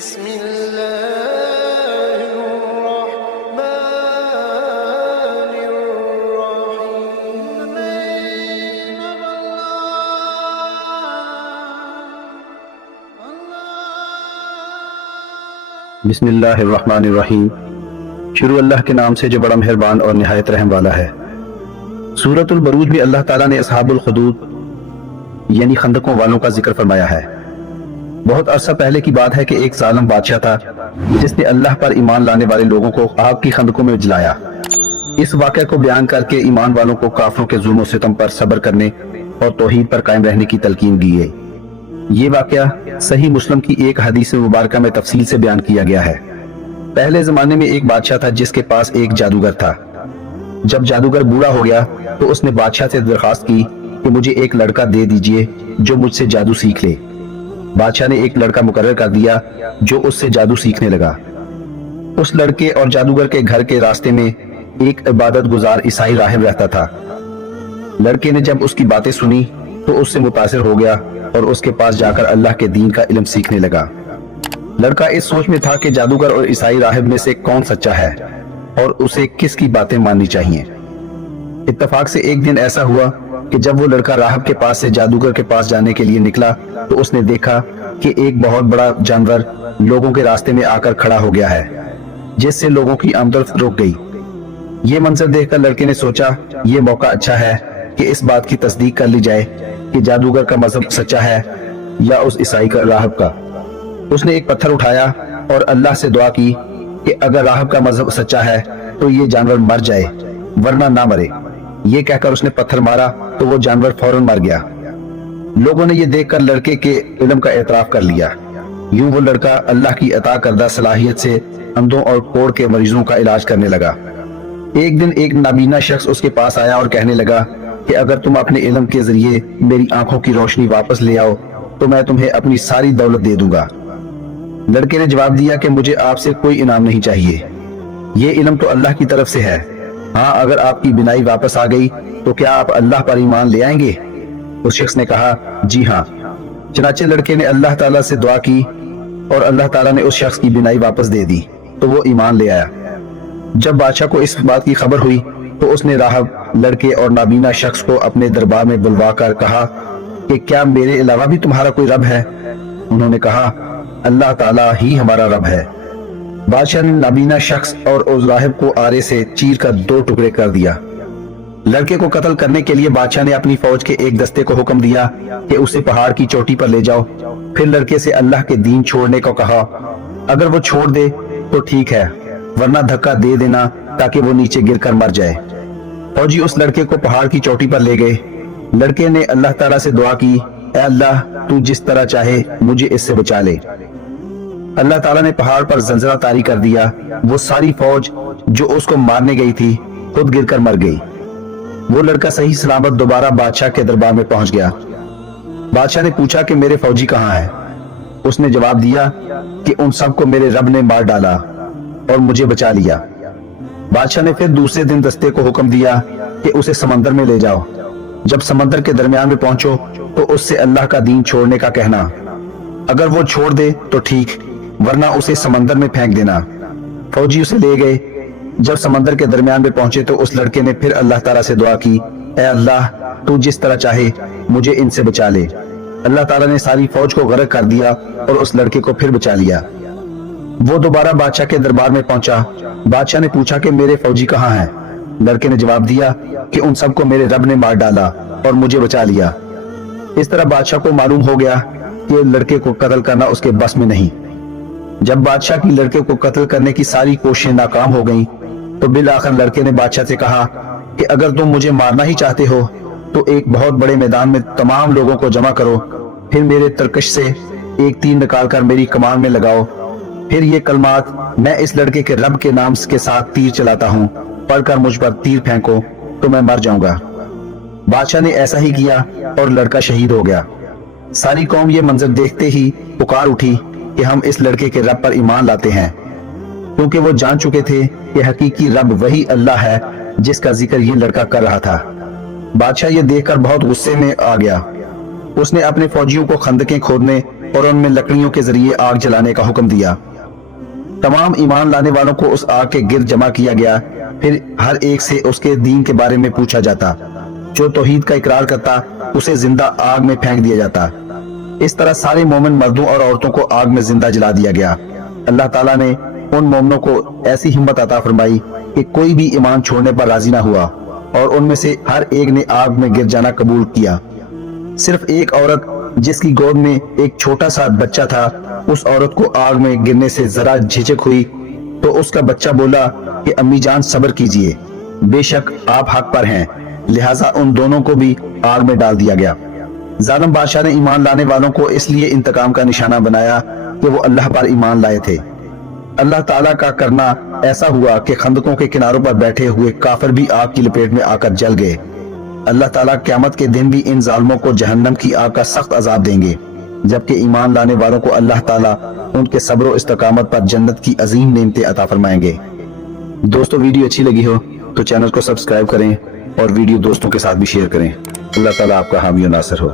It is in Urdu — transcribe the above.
بسم الله الرحمن الرحيم. بسم اللہ الرحمن الرحیم. شروع اللہ کے نام سے جو بڑا مہربان اور نہایت رحم والا ہے. سورۃ البروج میں اللہ تعالیٰ نے اصحاب الخدود یعنی خندقوں والوں کا ذکر فرمایا ہے. بہت عرصہ پہلے کی بات ہے کہ ایک ظالم بادشاہ تھا جس نے اللہ پر ایمان لانے والے لوگوں کو آگ کی خندقوں میں جلایا. اس واقعہ کو بیان کر کے ایمان والوں کو کافروں کے ظلم و ستم پر صبر کرنے اور توحید پر قائم رہنے کی تلقین کی گئی. یہ واقعہ صحیح مسلم کی ایک حدیث مبارکہ میں تفصیل سے بیان کیا گیا ہے. پہلے زمانے میں ایک بادشاہ تھا جس کے پاس ایک جادوگر تھا. جب جادوگر بوڑھا ہو گیا تو اس نے بادشاہ سے درخواست کی کہ مجھے ایک لڑکا دے دیجئے جو مجھ سے جادو سیکھ لے. بادشاہ نے ایک لڑکا مقرر کر دیا جو اس سے جادو سیکھنے لگا. اس لڑکے اور جادوگر کے گھر کے راستے میں ایک عبادت گزار عیسائی راہب رہتا تھا. لڑکے نے جب اس کی باتیں سنی تو اس سے متاثر ہو گیا اور اس کے پاس جا کر اللہ کے دین کا علم سیکھنے لگا. لڑکا اس سوچ میں تھا کہ جادوگر اور عیسائی راہب میں سے کون سچا ہے اور اسے کس کی باتیں ماننی چاہیے. اتفاق سے ایک دن ایسا ہوا کہ جب وہ لڑکا راہب کے پاس سے جادوگر کے پاس جانے کے لیے نکلا تو اس نے دیکھا کہ ایک بہت بڑا جانور لوگوں کے راستے میں آ کر کھڑا ہو گیا ہے جس سے لوگوں کی آمد رک گئی. یہ منظر دیکھ کر لڑکے نے سوچا یہ موقع اچھا ہے کہ اس بات کی تصدیق کر لی جائے کہ جادوگر کا مذہب سچا ہے یا اس عیسائی کا راہب کا. اس نے ایک پتھر اٹھایا اور اللہ سے دعا کی کہ اگر راہب کا مذہب سچا ہے تو یہ جانور مر جائے ورنہ نہ مرے. یہ کہہ کر اس نے پتھر مارا تو وہ جانور فوراً مر گیا. لوگوں نے یہ دیکھ کر لڑکے کے علم کا اعتراف کر لیا. یوں وہ لڑکا اللہ کی عطا کردہ صلاحیت سے اندھوں اور کوڑ کے مریضوں کا علاج کرنے لگا. ایک دن ایک نابینا شخص اس کے پاس آیا اور کہنے لگا کہ اگر تم اپنے علم کے ذریعے میری آنکھوں کی روشنی واپس لے آؤ تو میں تمہیں اپنی ساری دولت دے دوں گا. لڑکے نے جواب دیا کہ مجھے آپ سے کوئی انعام نہیں چاہیے. یہ علم تو اللہ کی طرف سے ہے. ہاں اگر آپ کی بینائی واپس آ گئی تو کیا آپ اللہ پر ایمان لے آئیں گے؟ اس شخص نے کہا جی ہاں. چنانچہ لڑکے نے اللہ تعالیٰ سے دعا کی اور اللہ تعالیٰ نے اس شخص کی بینائی واپس دے دی تو وہ ایمان لے آیا. جب بادشاہ کو اس بات کی خبر ہوئی تو اس نے راہب, لڑکے اور نابینا شخص کو اپنے دربار میں بلوا کر کہا کہ کیا میرے علاوہ بھی تمہارا کوئی رب ہے؟ انہوں نے کہا اللہ تعالیٰ ہی ہمارا رب ہے. بادشاہ نے نابینا شخص اور اس راہب کو آرے سے چیر کر 2 ٹکڑے کر دیا. لڑکے کو قتل کرنے کے لیے بادشاہ نے اپنی فوج کے ایک دستے کو حکم دیا کہ اسے پہاڑ کی چوٹی پر لے جاؤ. پھر لڑکے سے اللہ کے دین چھوڑنے کو کہا. اگر وہ چھوڑ دے تو ٹھیک ہے ورنہ دھکا دے دینا تاکہ وہ نیچے گر کر مر جائے. فوجی اس لڑکے کو پہاڑ کی چوٹی پر لے گئے. لڑکے نے اللہ تعالیٰ سے دعا کی اے اللہ تو جس طرح چاہے مجھے اس سے بچا لے. اللہ تعالیٰ نے پہاڑ پر زلزلہ طاری کر دیا. وہ ساری فوج جو اس کو مارنے گئی تھی خود گر کر مر گئی. وہ لڑکا صحیح سلامت دوبارہ بادشاہ کے دربار میں پہنچ گیا. بادشاہ نے پوچھا کہ میرے فوجی کہاں ہیں؟ اس نے جواب دیا کہ ان سب کو میرے رب نے مار ڈالا اور مجھے بچا لیا. بادشاہ نے پھر دوسرے دن دستے کو حکم دیا کہ اسے سمندر میں لے جاؤ. جب سمندر کے درمیان میں پہنچو تو اس سے اللہ کا دین چھوڑنے کا کہنا. اگر وہ چھوڑ دے تو ٹھیک ورنہ اسے سمندر میں پھینک دینا. فوجی اسے لے گئے. جب سمندر کے درمیان میں پہنچے تو اس لڑکے نے پھر اللہ تعالیٰ سے دعا کی اے اللہ تو جس طرح چاہے مجھے ان سے بچا لے. اللہ تعالیٰ نے ساری فوج کو غرق کر دیا اور اس لڑکے کو پھر بچا لیا. وہ دوبارہ بادشاہ کے دربار میں پہنچا. بادشاہ نے پوچھا کہ میرے فوجی کہاں ہیں؟ لڑکے نے جواب دیا کہ ان سب کو میرے رب نے مار ڈالا اور مجھے بچا لیا. اس طرح بادشاہ کو معلوم ہو گیا کہ لڑکے کو قتل کرنا اس کے بس میں نہیں. جب بادشاہ کی لڑکے کو قتل کرنے کی ساری کوششیں ناکام ہو گئیں تو بالآخر لڑکے نے بادشاہ سے کہا کہ اگر تم مجھے مارنا ہی چاہتے ہو تو ایک بہت بڑے میدان میں تمام لوگوں کو جمع کرو. پھر میرے ترکش سے ایک تیر نکال کر میری کمان میں لگاؤ. پھر یہ کلمات میں اس لڑکے کے رب کے نام کے ساتھ تیر چلاتا ہوں پڑھ کر مجھ پر تیر پھینکو تو میں مر جاؤں گا. بادشاہ نے ایسا ہی کیا اور لڑکا شہید ہو گیا. ساری قوم یہ منظر دیکھتے ہی پکار اٹھی کہ ہم اس لڑکے کے رب پر ایمان لاتے ہیں, کیونکہ وہ جان چکے تھے کہ حقیقی رب وہی اللہ ہے جس کا ذکر یہ لڑکا کر رہا تھا. بادشاہ یہ دیکھ کر بہت غصے میں آ گیا. اس نے اپنے فوجیوں کو خندقیں کھودنے اور ان میں لکڑیوں کے ذریعے آگ جلانے کا حکم دیا۔ تمام ایمان لانے والوں کو اس آگ کے گرد جمع کیا گیا، پھر ہر ایک سے اس کے دین کے بارے میں پوچھا جاتا۔ جو توحید کا اقرار کرتا اسے زندہ آگ میں پھینک دیا جاتا۔ اس طرح سارے مومن مردوں اور عورتوں کو آگ میں زندہ جلا دیا گیا۔ اللہ تعالیٰ نے ان مومنوں کو ایسی ہمت عطا فرمائی کہ کوئی بھی ایمان چھوڑنے پر راضی نہ ہوا، اور ان میں سے ہر ایک نے آگ میں گر جانا قبول کیا۔ صرف ایک عورت جس کی گود میں ایک چھوٹا سا بچہ تھا، اس عورت کو آگ میں گرنے سے ذرا جھجک ہوئی تو اس کا بچہ بولا کہ امی جان صبر کیجئے، بے شک آپ حق پر ہیں، لہٰذا ان دونوں کو بھی آگ میں ڈال دیا گیا۔ ظالم بادشاہ نے ایمان لانے والوں کو اس لیے انتقام کا نشانہ بنایا کہ وہ اللہ پر ایمان لائے تھے۔ اللہ تعالیٰ کا کرنا ایسا ہوا کہ خندقوں کے کناروں پر بیٹھے ہوئے کافر بھی آگ کی لپیٹ میں آ کر جل گئے۔ اللہ تعالیٰ قیامت کے دن بھی ان ظالموں کو جہنم کی آگ کا سخت عذاب دیں گے، جبکہ ایمان لانے والوں کو اللہ تعالیٰ ان کے صبر و استقامت پر جنت کی عظیم نعمتیں عطا فرمائیں گے۔ دوستو ویڈیو اچھی لگی ہو تو چینل کو سبسکرائب کریں اور ویڈیو دوستوں کے ساتھ بھی شیئر کریں۔ اللہ تعالیٰ آپ کا حامی و ناصر ہو۔